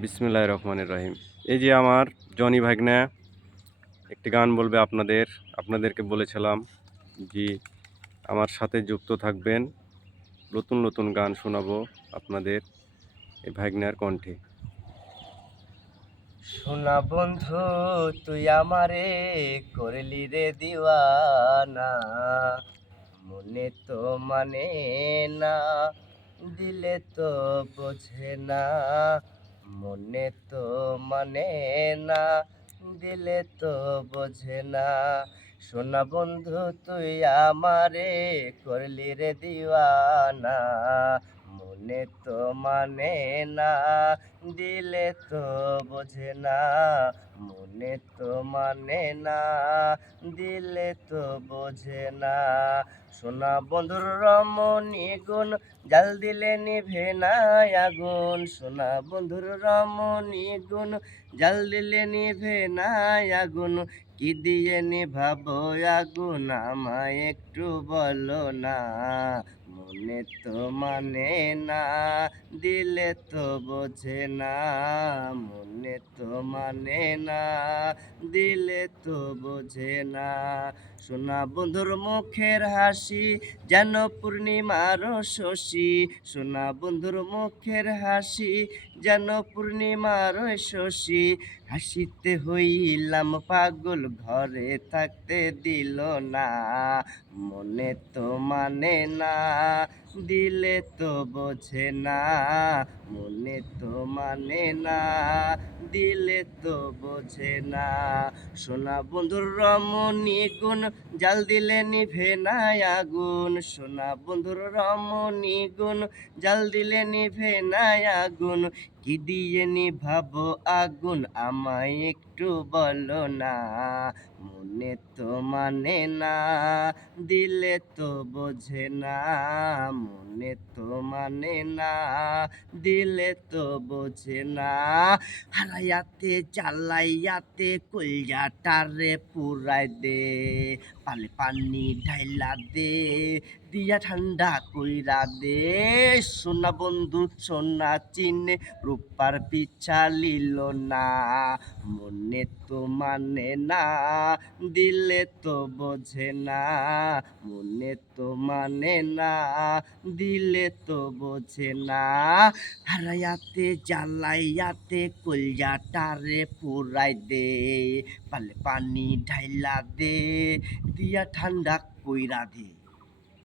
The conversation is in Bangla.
বিসমিল্লাহির রহমানির রহিম। এই যে আমার জনি ভাগ্নে একটি গান বলবে আপনাদেরকে বলেছিলাম যে আমার সাথে যুক্ত থাকবেন, নতুন নতুন গান শোনাবো আপনাদের এই ভাগ্নের কণ্ঠে। সোনা বন্ধু তুই আমারে করলি রে দিওয়ানা, মনে তো মানে না, দিলে তো বোঝে না। মনে তো মানে না, দিলে তো বোঝে না। সোনা বন্ধু তুই আমারে করলি রে দিওয়ানা, মনে তো মানে না, দিলে তো বোঝে না। মনে তো মানে না, দিলে তো বোঝে না। সোনা বন্ধুর রমণী গুণ, জাল দিলে নিভে না আগুন। সোনা বন্ধুর রমণী গুণ, জাল দিলে নিভে না আগুন। কি দিয়ে নিভাবো আগুন আমায় একটু বলো না। মনে তো মানে না, দিলে তো বোঝে না। মনে তো মানে না, দিলে তো বোঝে না। সোনা বন্ধুর মুখের হাসি যেন পূর্ণিমার শশী। সোনা বন্ধুর মুখের হাসি যেন পূর্ণিমার শশী। হাসিতে হইলাম পাগল, ঘরে থাকতে দিল না। মনে তো মানে না, দিলে তো বোঝে না। মনে তো মানে না, দিলে তো বোঝে না। সোনা বন্ধুর রমণী গুণ, জাল দিলে নিভে না আগুন। সোনা বন্ধুর রমণী গুণ, জাল দিলে নিভে না আগুন। কি দিয়ে নিভাবো আগুন আমায় একটু বলো না। মনে তো মানে না, দিলে তো বোঝে না। মনে তো মানে না, দিলে তো বোঝে না। হারাইয়াতে জ্বালাইয়াতে কলজাটারে পুরাই দে, পালে পানি ঢাইলা দে, দিয়া ঠান্ডা কইরা দে। সোনা বন্ধু সোনা চিনে রূপার পিছা লিল না। মনে তো মানে না, দিলে তো বোঝে না। মনে তো মানে না, দিলে তো বোঝে না। হারাইয়াতে জ্বালাইয়াতে কলজাটারে পুরাই দে, পালে পানি ঢাইলা দে, দিয়া ঠান্ডা কইরা দে।